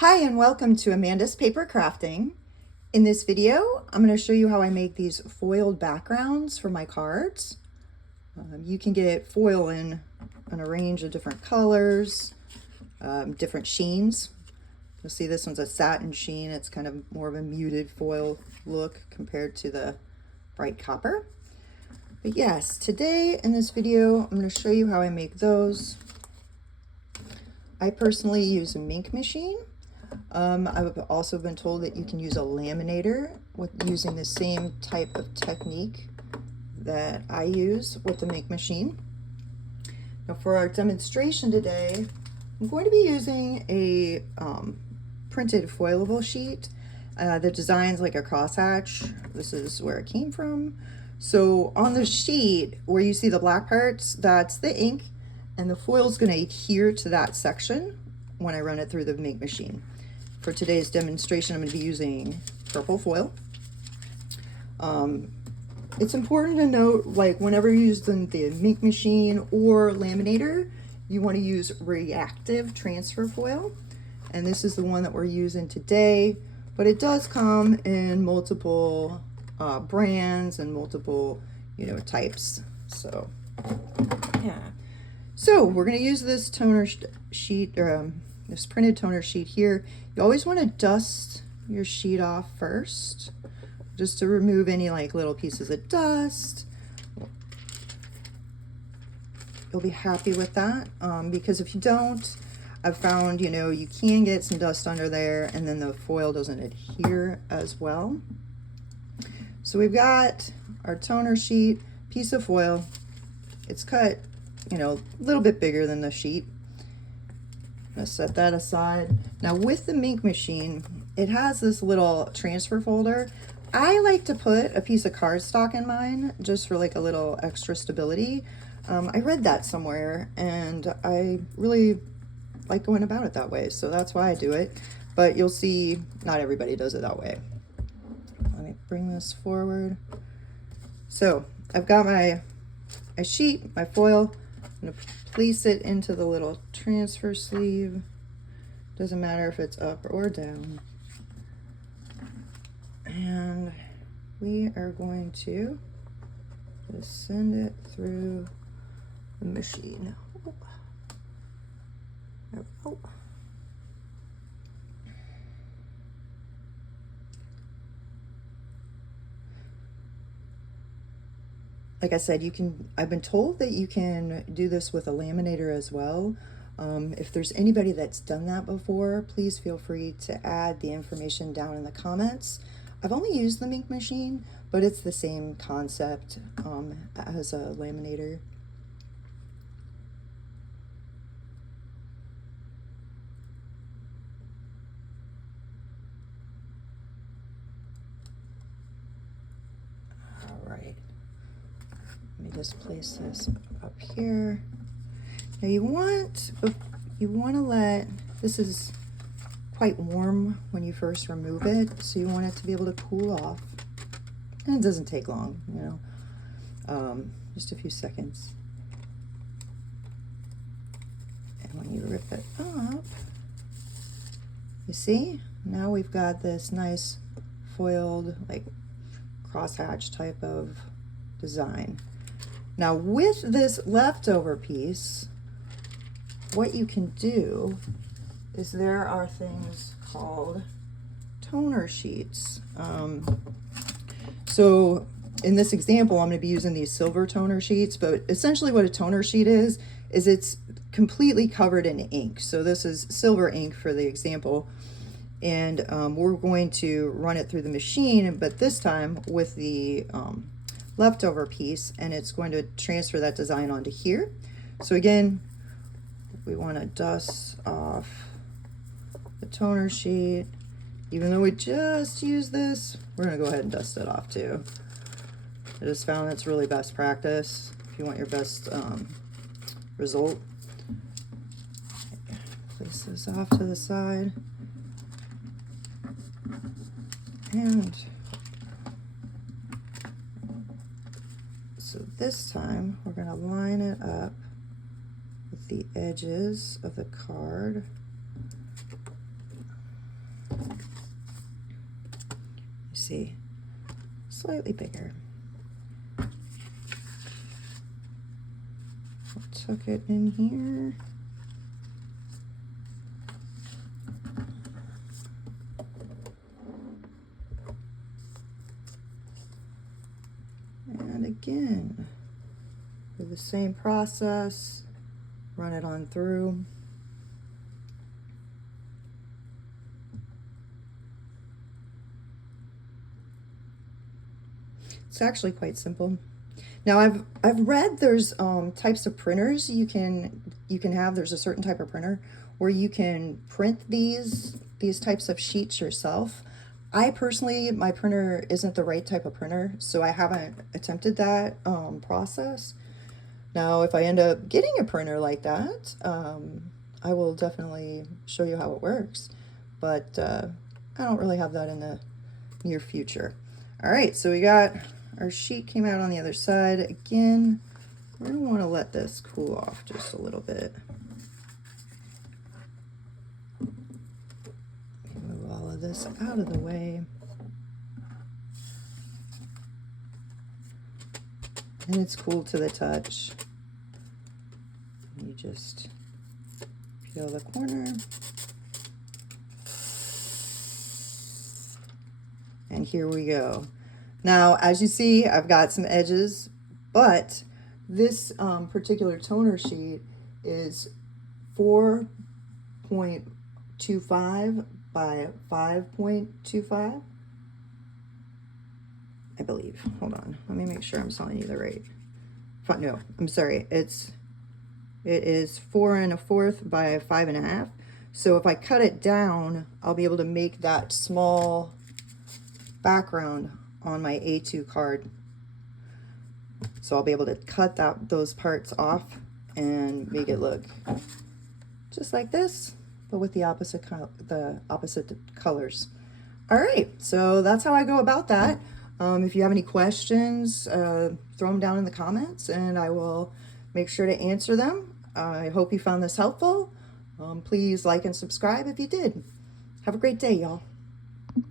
Hi and welcome to Amanda's Paper Crafting. In this video, I'm going to show you how I make these foiled backgrounds for my cards. You can get foil in a range of different colors, different sheens. You'll see this one's a satin sheen. It's kind of more of a muted foil look compared to the bright copper. But yes, today in this video, I'm going to show you how I make those. I personally use a Mink machine. I've also been told that you can use a laminator with using the same type of technique that I use with the Mink machine. Now for our demonstration today, I'm going to be using a printed foilable sheet. The design's like a crosshatch. This is where it came from. So on the sheet where you see the black parts, that's the ink, and the foil is going to adhere to that section when I run it through the Mink machine. For today's demonstration, I'm going to be using purple foil. It's important to note, like whenever you're using the Mink machine or laminator, you want to use reactive transfer foil. And this is the one that we're using today, but it does come in multiple brands and multiple, types. So, yeah. So we're going to use this toner sheet, this printed toner sheet here. You always want to dust your sheet off first, just to remove any like little pieces of dust. You'll be happy with that, because if you don't, I've found, you can get some dust under there and then the foil doesn't adhere as well. So we've got our toner sheet, piece of foil. It's cut, a little bit bigger than the sheet. I'm gonna set that aside. Now with the Mink machine, it has this little transfer folder. I like to put a piece of cardstock in mine just for like a little extra stability. I read that somewhere and I really like going about it that way, so that's why I do it. But you'll see not everybody does it that way. Let me bring this forward. So I've got my sheet, my foil. I'm going to place it into the little transfer sleeve. Doesn't matter if it's up or down. And we are going to just send it through the machine. There we go. Like I said, I've been told that you can do this with a laminator as well. If there's anybody that's done that before, please feel free to add the information down in the comments. I've only used the Mink machine, but it's the same concept as a laminator. All right. Let me just place this up here. Now you want to let, this is quite warm when you first remove it, so you want it to be able to cool off. And it doesn't take long, just a few seconds. And when you rip it up, you see, now we've got this nice foiled, like crosshatch type of design. Now with this leftover piece, what you can do is there are things called toner sheets. So in this example, I'm going to be using these silver toner sheets, but essentially what a toner sheet is it's completely covered in ink. So this is silver ink for the example. And we're going to run it through the machine, but this time with the leftover piece, and it's going to transfer that design onto here. So again, we want to dust off the toner sheet. Even though we just used this, we're going to go ahead and dust it off too. I just found that's really best practice if you want your best result. Place this off to the side. And so this time we're going to line it up with the edges of the card. see, slightly bigger. I'll tuck it in here. And again, do the same process, run it on through. It's actually quite simple. Now I've read there's types of printers you can have. There's a certain type of printer where you can print these types of sheets yourself. I personally, my printer isn't the right type of printer, so I haven't attempted that process. Now, if I end up getting a printer like that, I will definitely show you how it works, but I don't really have that in the near future. All right, so we got our sheet came out on the other side. Again, we're gonna wanna let this cool off just a little bit. Move all of this out of the way. And it's cool to the touch. You just peel the corner. And here we go. Now, as you see, I've got some edges, but this particular toner sheet is 4.25 by 5.25, I believe. Hold on, let me make sure I'm telling you the right. No, I'm sorry. It is 4 1/4 by 5 1/2. So if I cut it down, I'll be able to make that small background on my A2 card. So I'll be able to cut those parts off and make it look just like this, but with the opposite colors. All right, so that's how I go about that. If you have any questions, throw them down in the comments and I will make sure to answer them. I hope you found this helpful. Please like and subscribe if you did. Have a great day, y'all.